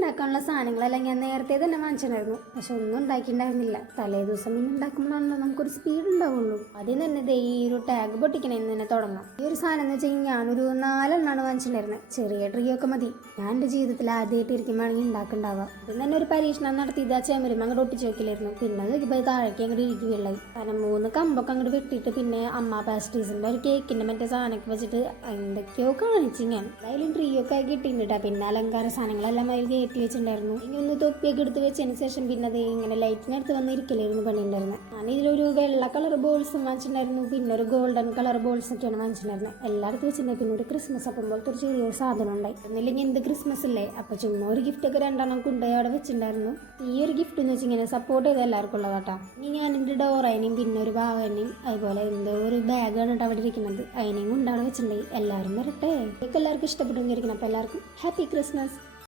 ഉണ്ടാക്കാനുള്ള സാധനങ്ങളെല്ലാം ഞാൻ നേരത്തെ തന്നെ വാങ്ങിച്ചിട്ടുണ്ടായിരുന്നു. പക്ഷെ ഒന്നും ഉണ്ടാക്കിയിട്ടുണ്ടായിരുന്നില്ല. തലേ ദിവസം പിന്നെ ഉണ്ടാക്കുമ്പോഴാണല്ലോ നമുക്കൊരു സ്പീഡ് ഉണ്ടാവുള്ളൂ. ആദ്യം തന്നെ ദേ ഈ ഒരു ടാഗ് പൊട്ടിക്കണേന്ന് തന്നെ തുടങ്ങാം. ഈ ഒരു സാധനം എന്ന് വെച്ച് കഴിഞ്ഞാൽ ഞാനൊരു നാലെണ്ണാണ് വാങ്ങിച്ചിട്ടുണ്ടായിരുന്നത് ചെറിയ ട്രീ ഒക്കെ മതി. ഞാൻ എന്റെ ജീവിതത്തിൽ ആദ്യമായിട്ട് ഇരിക്കുമ്പോഴാണെങ്കിൽ ഉണ്ടാക്കുന്നുണ്ടാവുക ആദ്യം തന്നെ ഒരു പരീക്ഷണം നടത്തി ഇതാ ചേമരുമ്പ് അങ്ങോട്ട് ഒട്ടിച്ച് നോക്കില്ലായിരുന്നു പിന്നെ നോക്കിയപ്പോൾ താഴേക്ക് അങ്ങോട്ട് ഇരിക്കുകയുള്ളായി കാരണം മൂന്ന് കമ്പൊക്കെ അങ്ങോട്ട് വെട്ടിയിട്ട് പിന്നെ അമ്മ പാസ്റ്റീസിന്റെ ഒരു കേക്കിന്റെ മറ്റേ സാധനമൊക്കെ വെച്ചിട്ട് എന്തൊക്കെയോ കാണിച്ചു ഞാൻ എന്തായാലും ട്രീ ഒക്കെ ആക്കി ഇട്ടിട്ടുണ്ട് പിന്നെ അലങ്കാര സാധനങ്ങളെല്ലാം അതിൽ കയറ്റി വെച്ചിട്ടുണ്ടായിരുന്നു. ഇനി ഒന്ന് തൊപ്പിയൊക്കെ എടുത്ത് വെച്ചതിന് ശേഷം പിന്നെ അത് ഇങ്ങനെ ലൈറ്റിനടുത്ത് വന്നിരിക്കലായിരുന്നു പണിയുണ്ടായിരുന്നത് ഞാൻ ഇതിലൊരു വെള്ള കളർ ബോൾസും വാങ്ങിച്ചിട്ടുണ്ടായിരുന്നു. പിന്നെ ഒരു ഗോൾഡൻ കളർ ബോൾസ് ഒക്കെയാണ് വാങ്ങിച്ചിട്ടുണ്ടായിരുന്നത് എല്ലായിടത്തും വെച്ചിട്ടുണ്ടെങ്കിൽ പിന്നെ ഒരു ക്രിസ്മസ് അപ്പം പോലത്തെ ഒരു ചെറിയ സാധനം ഉണ്ടായി. ഒന്നില്ലെങ്കിൽ എന്ത് ക്രിസ്മസ് അല്ലേ? അപ്പം ചുമ്മാ ഒരു ഗിഫ്റ്റ് ഒക്കെ രണ്ടെണ്ണം കൊണ്ടുപോയി അവിടെ വെച്ചിട്ടുണ്ടായിരുന്നു. ഈ ഒരു ഗിഫ്റ്റ് എന്ന് വെച്ച് ഇങ്ങനെ സപ്പോർട്ട് ചെയ്ത് എല്ലാവർക്കും ഉള്ളതാട്ടാ. ഇനി ഞാൻ എന്റെ ഡോറേനെയും പിന്നെ ഒരു ഭാവനെയും അതുപോലെ എന്തോ ഒരു ബാഗാണ് കേട്ടോ അവിടെ ഇരിക്കുന്നത്. അതിനെയും കൊണ്ട് അവിടെ വെച്ചിട്ടുണ്ടെങ്കിൽ എല്ലാവരും വരട്ടെ. എല്ലാവർക്കും ഇഷ്ടപ്പെട്ടു ഇരിക്കണം അപ്പോൾ എല്ലാവർക്കും ഹാപ്പി ക്രിസ്മസ്